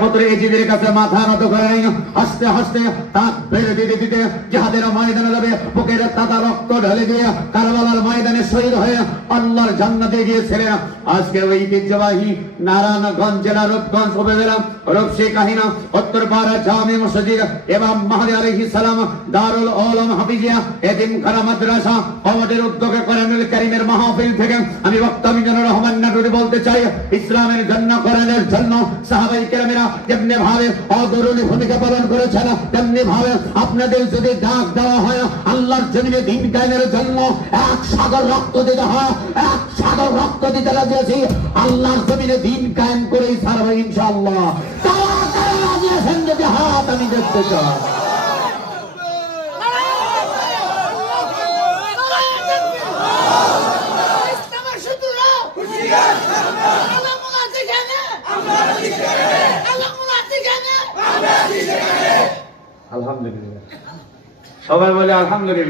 পুত্র ইজিদের কাছে মাথা নত করে হাসতে হাসতে তাকবীর দিতে দিতে জিহাদের ময়দানে যাবে, বুকের তাজা রক্ত ঢেলে দিয়ে কারবালার ময়দানে শহীদ হয়ে আল্লাহর জান্নাতে গিয়েছিলেন। আজকে ওই ঐতিহ্যবাহী নারায়ণগঞ্জ জেলার রূপগঞ্জ উপজেলা রূপসী কাহিনা উত্তরপাড়া জামে মসজিদ ইমাম মাহদী আলাইহিস সালাম দারুল উলুম হাফিজিয়া এতিমখানা মাদ্রাসা কমিটির উদ্যোগে কোরআনুল কারীমের মাহফিল থেকে আমি বক্তা মিজানুর রহমান নাটুরি বলতে চাই, ইসলামের জন্য কোরআনের জন্য সাহাবায়ে কেরামেরা যেমনি ভাবে অদরুনি ভূমিকা পালন করেছেন, তেমনি ভাবে আপনাদের যদি ডাক দেওয়া হয় আল্লাহর জমিনে দ্বীন কায়েমের জন্য এক সাগর রক্ত দিতে হয়, এক সাগর রক্ত দিতে রাজি আল্লাহর জমিনে দ্বীন কায়েম করেই ছাড়বো ইনশাআল্লাহ। তারা তারা রাজি আছেন যদি হাত আমি দেখতে চাই। আলহামদুলিল্লাহ, সবাই বলে আলহামদুলিল্লাহ।